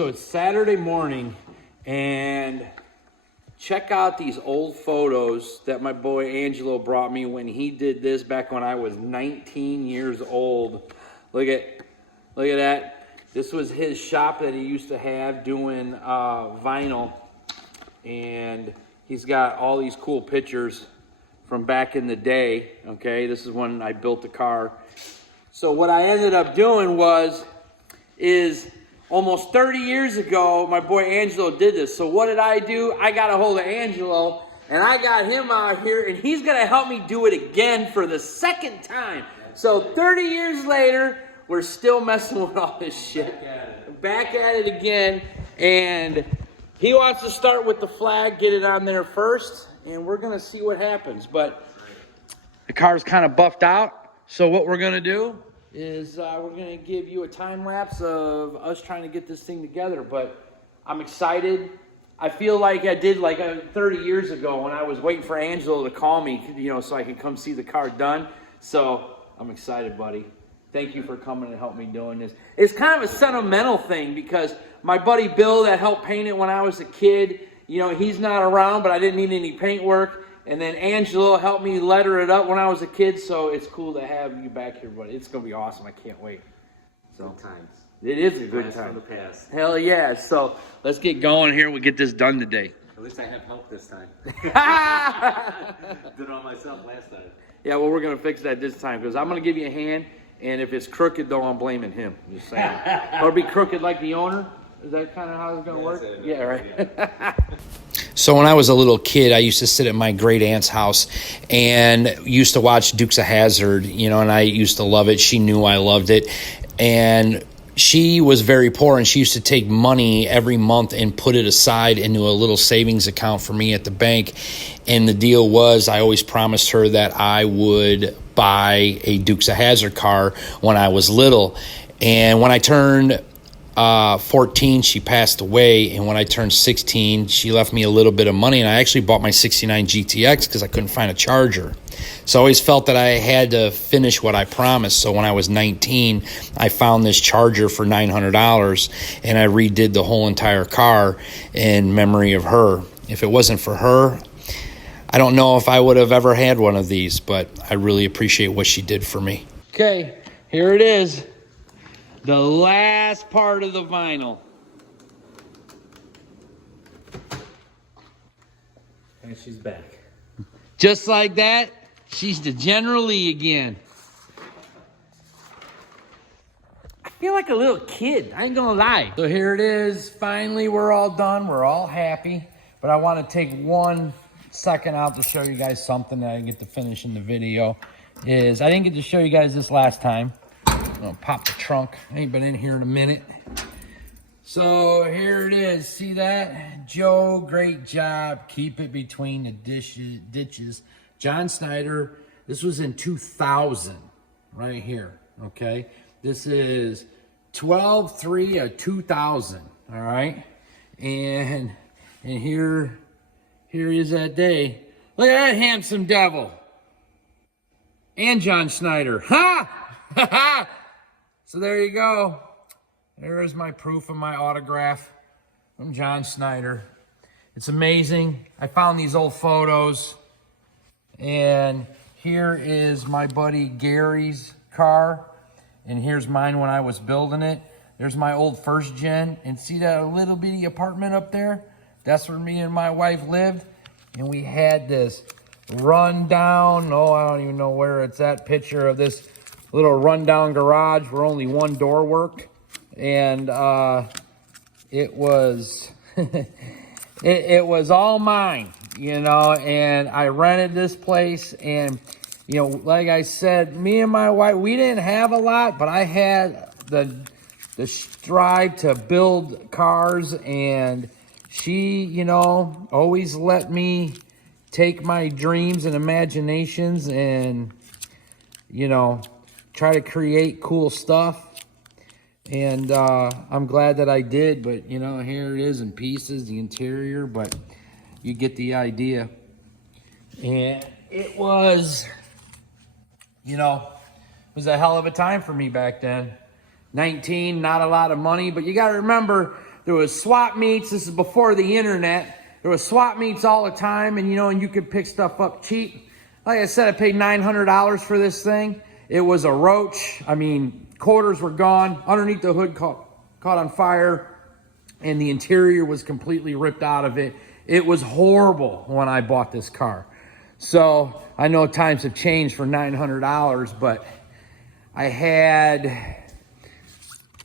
So it's Saturday morning, and check out these old photos that my boy Angelo brought me when he did this back when I was 19 years old. Look at that. This was his shop that he used to have doing vinyl, and he's got all these cool pictures from back in the day. Okay, this is when I built the car. So what I ended up doing is almost 30 years ago, my boy Angelo did this. So what did I do? I got a hold of Angelo, and I got him out here, and he's going to help me do it again for the second time. So 30 years later, we're still messing with all this shit. Back at it again. And he wants to start with the flag, get it on there first, and we're going to see what happens. But the car's kind of buffed out. So what we're going to do is we're going to give you a time lapse of us trying to get this thing together. But I'm excited. I feel like I did like 30 years ago when I was waiting for Angelo to call me, so I could come see the car done. So I'm excited, buddy. Thank you for coming and helping me doing this. It's kind of a sentimental thing because my buddy Bill that helped paint it when I was a kid, he's not around, but I didn't need any paint work. And then Angelo helped me letter it up when I was a kid, so it's cool to have you back here, buddy. It's going to be awesome. I can't wait. So, good times. It is a good time. From the past. Hell yeah. So let's get going here. We'll get this done today. At least I have help this time. Did it all myself last time. Yeah, well, we're going to fix that this time because I'm going to give you a hand, and if it's crooked, though, I'm blaming him. I'm just saying. Or be crooked like the owner. Is that kind of how it's going to work? Yeah, right. So when I was a little kid, I used to sit at my great aunt's house and used to watch Dukes of Hazzard, and I used to love it. She knew I loved it. And she was very poor, and she used to take money every month and put it aside into a little savings account for me at the bank. And the deal was I always promised her that I would buy a Dukes of Hazzard car when I was little. And when I turned 14, she passed away, and when I turned 16, she left me a little bit of money, and I actually bought my 69 GTX because I couldn't find a charger. So I always felt that I had to finish what I promised. So when I was 19, I found this charger for $900, and I redid the whole entire car in memory of her. If it wasn't for her, I don't know if I would have ever had one of these, but I really appreciate what she did for me. Okay, here it is. The last part of the vinyl. And she's back. Just like that, she's the General Lee again. I feel like a little kid, I ain't gonna lie. So here it is, finally we're all done, we're all happy. But I wanna take 1 second out to show you guys something that I didn't get to finish in the video. I didn't get to show you guys this last time. I'm gonna pop the trunk. I ain't been in here in a minute. So here it is. See that? Joe, great job. Keep it between the ditches. John Snyder. This was in 2000, right here. Okay. This is 12/3 of 2000. All right. And here is that day. Look at that handsome devil. And John Snyder. Ha! Ha ha! So there you go. There is my proof of my autograph from John Snyder. It's amazing. I found these old photos. And here is my buddy Gary's car. And here's mine when I was building it. There's my old first gen. And see that little bitty apartment up there? That's where me and my wife lived. And we had this rundown, I don't even know where it's at, picture of this little rundown garage where only one door worked. And it was it was all mine, and I rented this place. And like I said, me and my wife, we didn't have a lot, but I had the strive to build cars, and she always let me take my dreams and imaginations and try to create cool stuff. And I'm glad that I did. But here it is in pieces, the interior, but you get the idea. And it was a hell of a time for me back then. 19, not a lot of money, but you got to remember, there was swap meets. This is before the internet. There was swap meets all the time, and and you could pick stuff up cheap. Like I said, I paid $900 for this thing. It was a roach. I mean, quarters were gone. Underneath the hood caught on fire, and the interior was completely ripped out of it. It was horrible when I bought this car. So I know times have changed for $900, but I had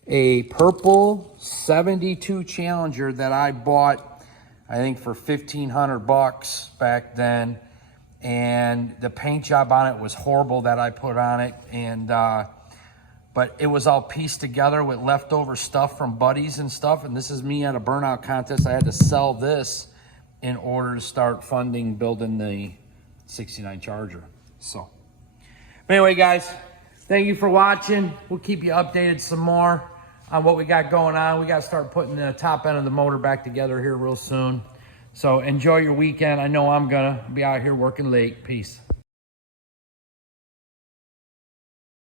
a purple 72 Challenger that I bought, I think, for $1,500 back then. And the paint job on it was horrible that I put on it. And but it was all pieced together with leftover stuff from buddies and stuff. And this is me at a burnout contest. I had to sell this in order to start funding building the 69 Charger. So, but anyway, guys, thank you for watching. We'll keep you updated some more on what we got going on. We got to start putting the top end of the motor back together here real soon. So enjoy your weekend. I know I'm gonna be out here working late. Peace.